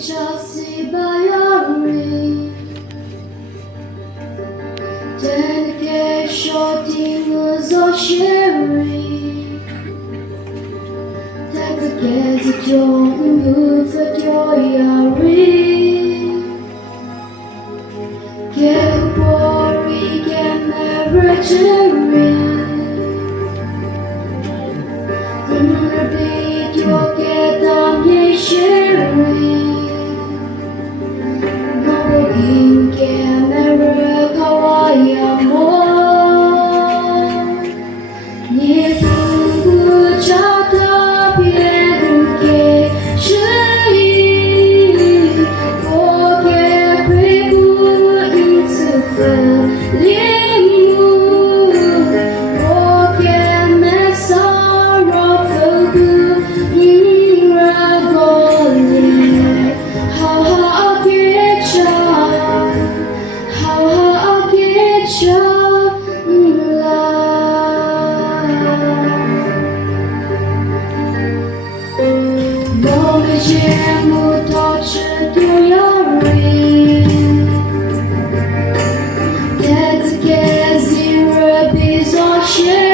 czasy bajory ten KECHA ting zasieri tak kiedy ciągu wyjari Kepori kemerecheri Repeat your kedam yesheri Nobogin kemere kawaya mo Niebugu chata bien ke shei Oke pregu insufe limu Oke mesara fugu ragoli Ha KECHA KECHA la Nowy ziemu toczy tujory Tetke zira bizoshe